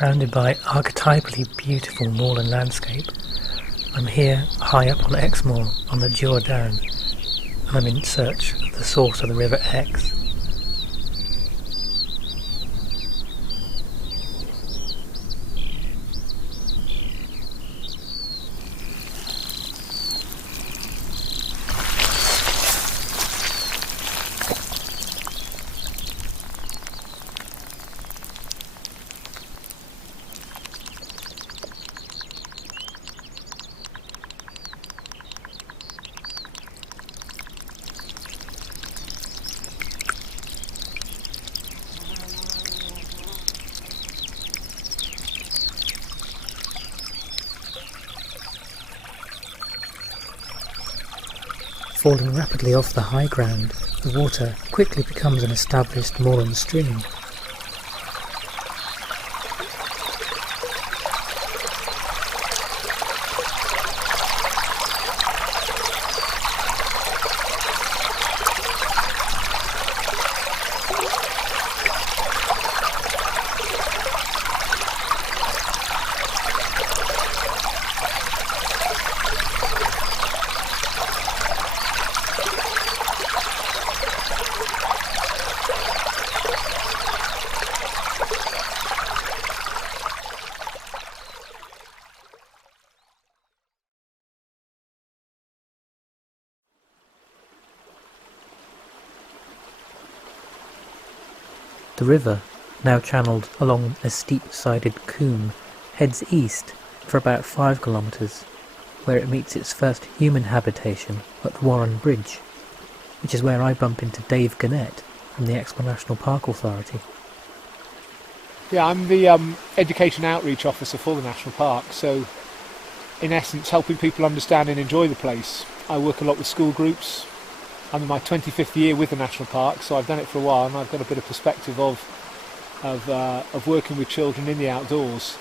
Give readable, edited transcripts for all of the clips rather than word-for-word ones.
Surrounded by archetypally beautiful moorland landscape, I'm here high up on Exmoor on the Dure Down, and I'm in search of the source of the River Exe. Falling rapidly off the high ground, the water quickly becomes an established moorland stream. The river, now channelled along a steep-sided coombe, heads east for about 5 kilometres, where it meets its first human habitation at Warren Bridge, which is where I bump into Dave Gannett from the Exmoor National Park Authority. Yeah, I'm the Education Outreach Officer for the National Park, so in essence helping people understand and enjoy the place. I work a lot with school groups. I'm in my 25th year with the National Park, so I've done it for a while and I've got a bit of perspective of working with children in the outdoors.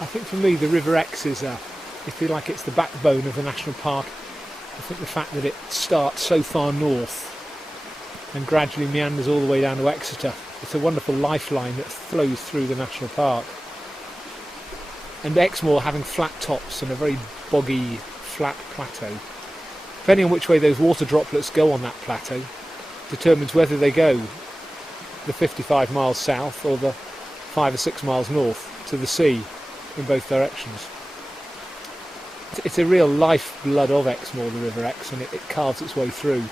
I think for me the River Exe is, if you like, it's the backbone of the National Park. I think the fact that it starts so far north and gradually meanders all the way down to Exeter, it's a wonderful lifeline that flows through the National Park. And Exmoor having flat tops and a very boggy, flat plateau, depending on which way those water droplets go on that plateau, determines whether they go the 55 miles south or the 5 or 6 miles north to the sea in both directions. It's a real lifeblood of Exmoor, the River Exe, and it carves its way through.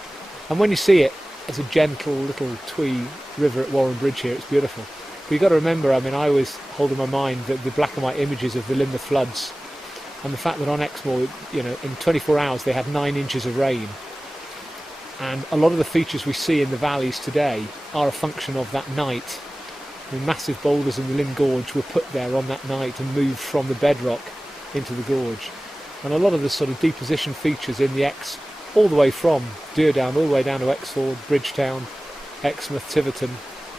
And when you see it as a gentle little twee river at Warren Bridge here, it's beautiful. But you've got to remember, I mean, I always hold in my mind that the black and white images of the Limmer floods, and the fact that on Exmoor, you know, in 24 hours they had 9 inches of rain. And a lot of the features we see in the valleys today are a function of that night. The massive boulders in the Lynn Gorge were put there on that night and moved from the bedrock into the gorge. And a lot of the sort of deposition features in the Exe, all the way from Dure down, all the way down to Exford, Bridgetown, Exmouth, Tiverton,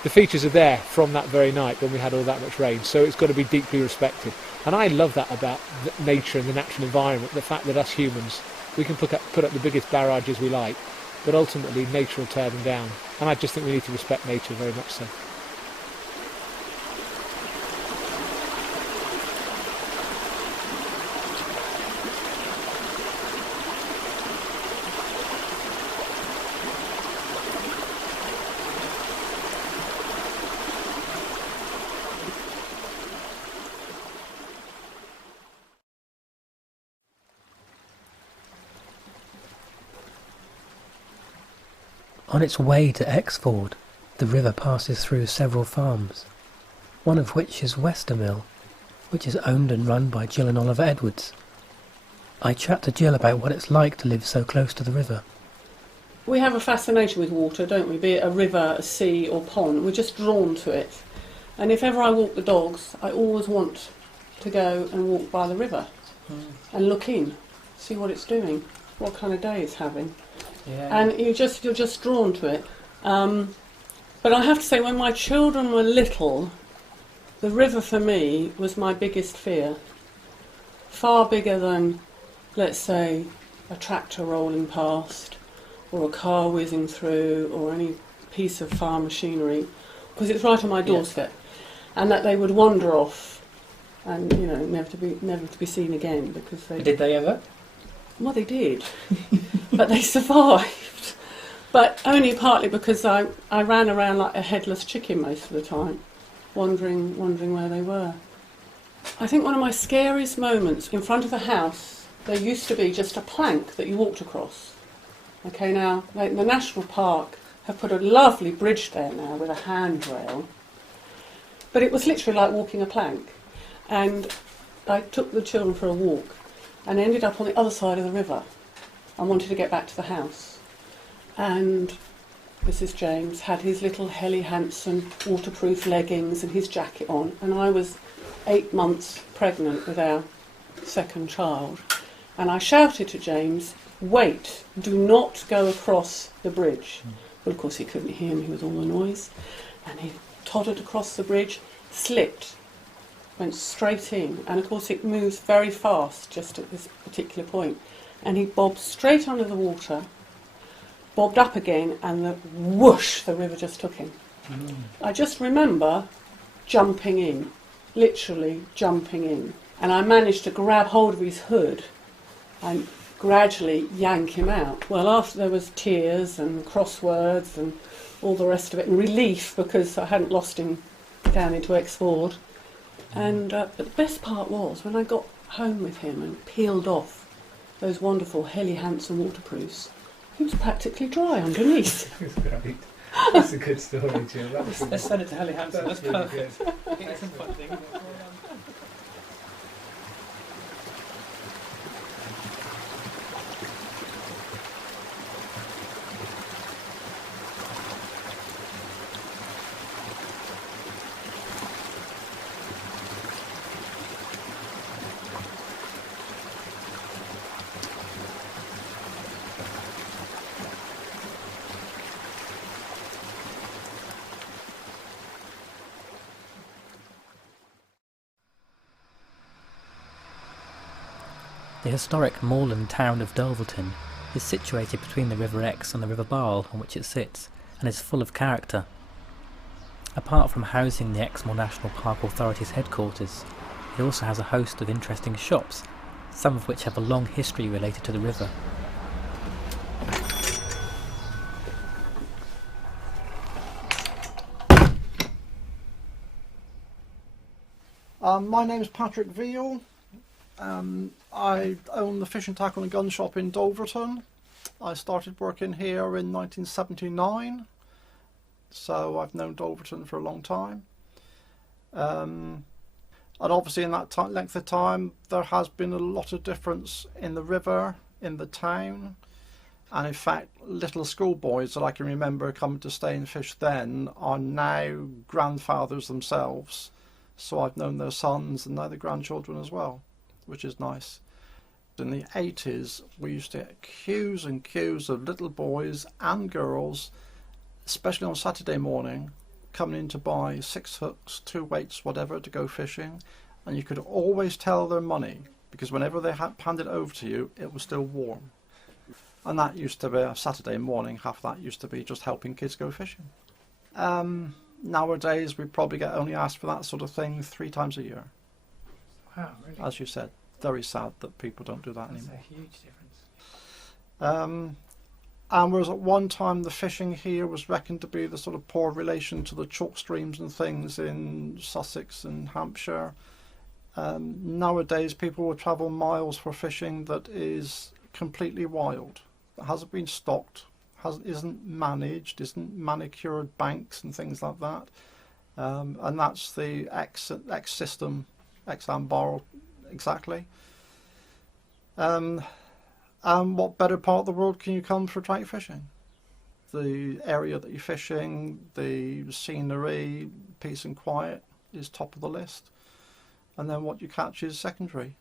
the features are there from that very night when we had all that much rain. So it's got to be deeply respected. And I love that about nature and the natural environment, the fact that us humans, we can put up the biggest barrages we like, but ultimately nature will tear them down. And I just think we need to respect nature very much so. On its way to Exford, the river passes through several farms, one of which is Westermill, which is owned and run by Jill and Oliver Edwards. I chat to Jill about what it's like to live so close to the river. We have a fascination with water, don't we? Be it a river, a sea or pond, we're just drawn to it. And if ever I walk the dogs, I always want to go and walk by the river and look in, see what it's doing, what kind of day it's having. Yeah. And you're just drawn to it. But I have to say, when my children were little, the river for me was my biggest fear. Far bigger than, let's say, a tractor rolling past, or a car whizzing through, or any piece of farm machinery, because it's right on my doorstep. and that they would wander off and, you know, never to be seen again because they... Did they ever? Well, they did, but they survived. But only partly because I ran around like a headless chicken most of the time, wondering where they were. I think one of my scariest moments, in front of the house, there used to be just a plank that you walked across. Okay, now, the National Park have put a lovely bridge there now with a handrail, but it was literally like walking a plank. And I took the children for a walk and ended up on the other side of the river. I wanted to get back to the house. And Mrs. James had his little Helly Hansen waterproof leggings and his jacket on, and I was 8 months pregnant with our second child. And I shouted to James, "Wait, do not go across the bridge." Well, of course he couldn't hear me with all the noise. And he tottered across the bridge, slipped, went straight in, and of course it moves very fast just at this particular point. And he bobbed straight under the water, bobbed up again, and the whoosh, the river just took him. I just remember jumping in, literally jumping in. And I managed to grab hold of his hood and gradually yank him out. Well, after there was tears and crosswords and all the rest of it, and relief because I hadn't lost him down into Exford. And but the best part was when I got home with him and peeled off those wonderful Helly Hansen waterproofs, he was practically dry underneath. That's great. That's a good story, Jill. Let's send it to Helly Hansen. That's really perfect. good. Get some funding. The historic moorland town of Dulverton is situated between the River Exe and the River Barle on which it sits, and is full of character. Apart from housing the Exmoor National Park Authority's headquarters, it also has a host of interesting shops, some of which have a long history related to the river. My name is Patrick Veal. I own the fishing tackle and gun shop in Dulverton. I started working here in 1979, so I've known Dulverton for a long time. And obviously in that length of time there has been a lot of difference in the river, in the town, and in fact little schoolboys that I can remember coming to stay and fish then are now grandfathers themselves, so I've known their sons and now their grandchildren as well, which is nice. In the 80s we used to get queues and queues of little boys and girls, especially on Saturday morning, coming in to buy 6 hooks, 2 weights, whatever, to go fishing, and you could always tell their money because whenever they handed it over to you it was still warm. And that used to be a Saturday morning, half that used to be just helping kids go fishing. Nowadays we probably get only asked for that sort of thing 3 times a year. Wow, really? As you said, very sad that people don't do that That's anymore. a huge difference. And whereas at one time the fishing here was reckoned to be the sort of poor relation to the chalk streams and things in Sussex and Hampshire, nowadays people will travel miles for fishing that is completely wild. It hasn't been stocked, isn't managed, isn't manicured banks and things like that. And that's the Exe system, Exe and Barle, exactly. And what better part of the world can you come for trout fishing? The area that you're fishing, the scenery, peace and quiet is top of the list. And then what you catch is secondary.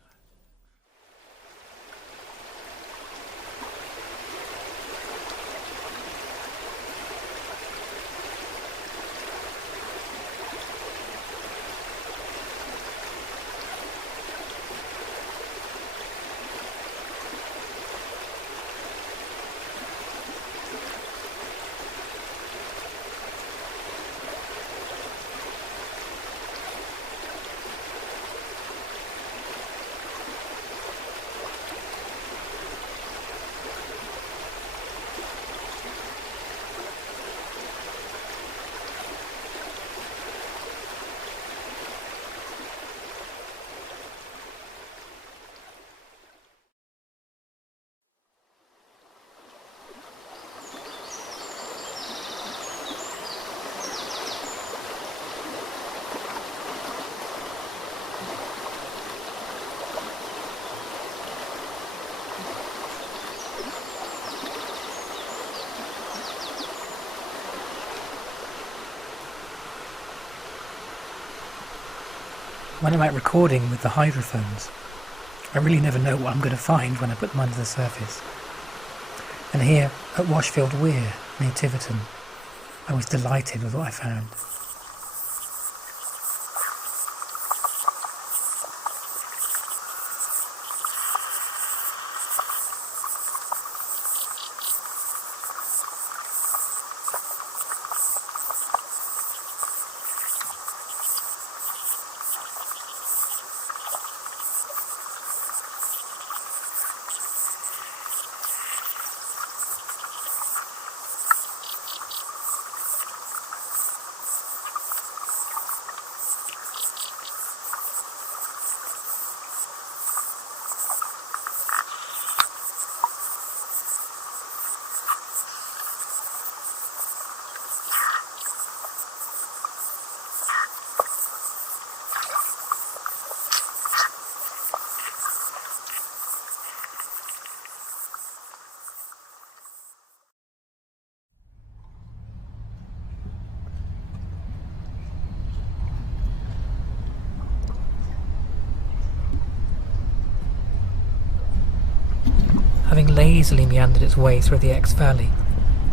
When I'm out recording with the hydrophones, I really never know what I'm going to find when I put them under the surface. And here at Washfield Weir, near Tiverton, I was delighted with what I found. Having lazily meandered its way through the Exe Valley,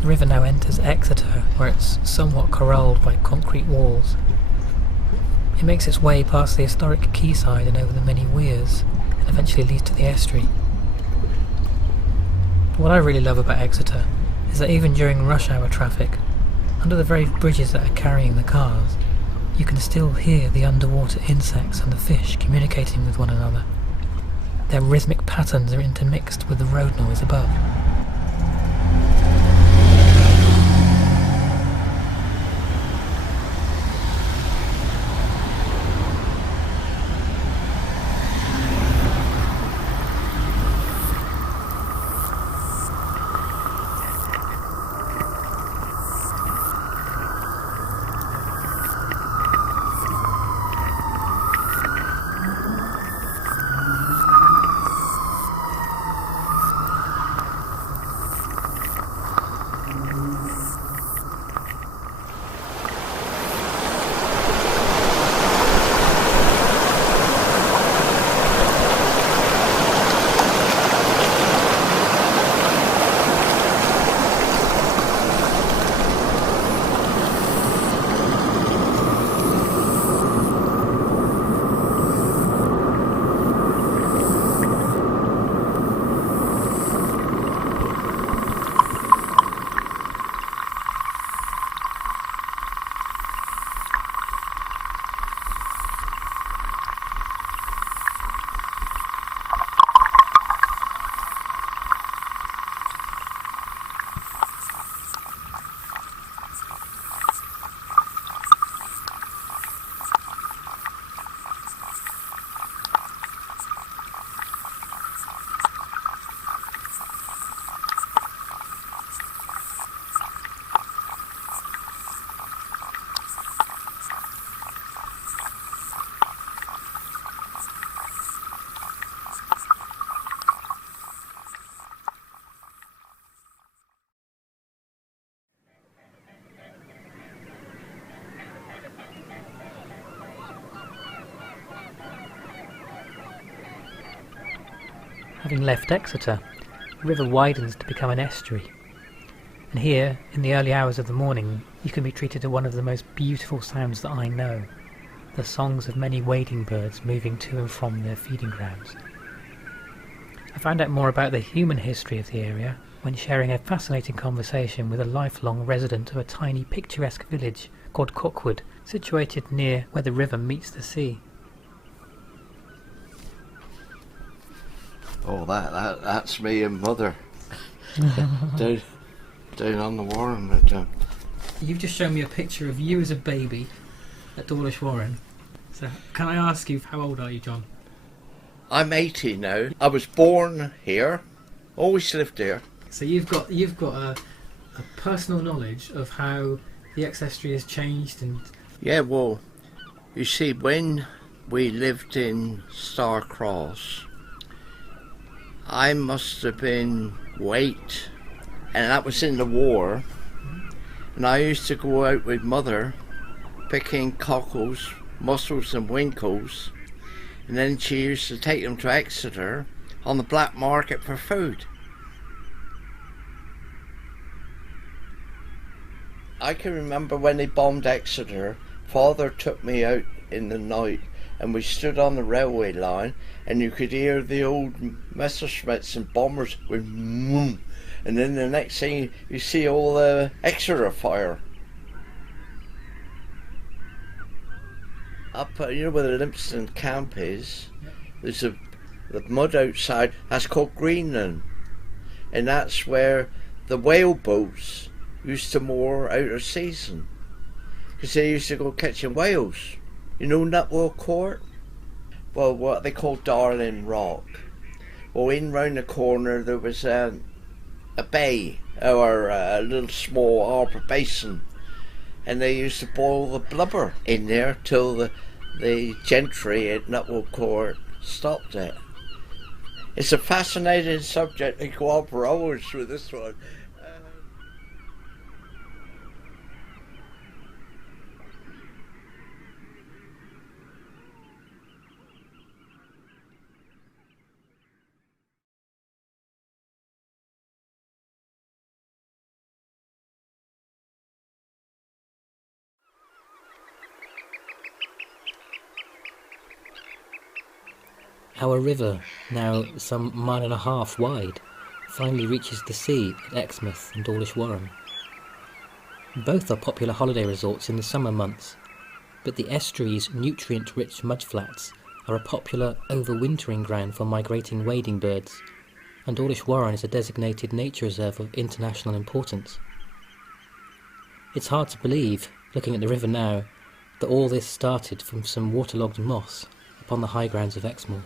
the river now enters Exeter, where it's somewhat corralled by concrete walls. It makes its way past the historic quayside and over the many weirs, and eventually leads to the estuary. But what I really love about Exeter is that even during rush hour traffic, under the very bridges that are carrying the cars, you can still hear the underwater insects and the fish communicating with one another. Their rhythmic patterns are intermixed with the road noise above. Having left Exeter, the river widens to become an estuary. And here, in the early hours of the morning, you can be treated to one of the most beautiful sounds that I know, the songs of many wading birds moving to and from their feeding grounds. I found out more about the human history of the area when sharing a fascinating conversation with a lifelong resident of a tiny picturesque village called Cookwood, situated near where the river meets the sea. Oh, that's me and Mother down on the Warren. But, You've just shown me a picture of you as a baby at Dawlish Warren. So, can I ask you, how old are you, John? I'm 80 now. I was born here, always lived here. So you've got a personal knowledge of how the Exe Estuary has changed, and Yeah, well, you see, when we lived in Starcross, I must have been 8, and that was in the war. And I used to go out with Mother, picking cockles, mussels and winkles. And then she used to take them to Exeter on the black market for food. I can remember when they bombed Exeter, Father took me out in the night and we stood on the railway line and you could hear the old Messerschmitts and bombers with moom, and then the next thing you see all the Exeter fire. Up, you know where the Limpston camp is? There's the mud outside, that's called Greenland. And that's where the whale boats used to moor out of season. Because they used to go catching whales. You know Nutwell Court? Well, what they call Darling Rock. Well, in round the corner there was a bay, or a little small harbour basin. And they used to boil the blubber in there till the gentry at Nutwell Court stopped it. It's a fascinating subject. They go on for hours with this one. Our river, now some 1.5 miles wide, finally reaches the sea at Exmouth and Dawlish Warren. Both are popular holiday resorts in the summer months, but the estuary's nutrient-rich mudflats are a popular overwintering ground for migrating wading birds, and Dawlish Warren is a designated nature reserve of international importance. It's hard to believe, looking at the river now, that all this started from some waterlogged moss upon the high grounds of Exmoor.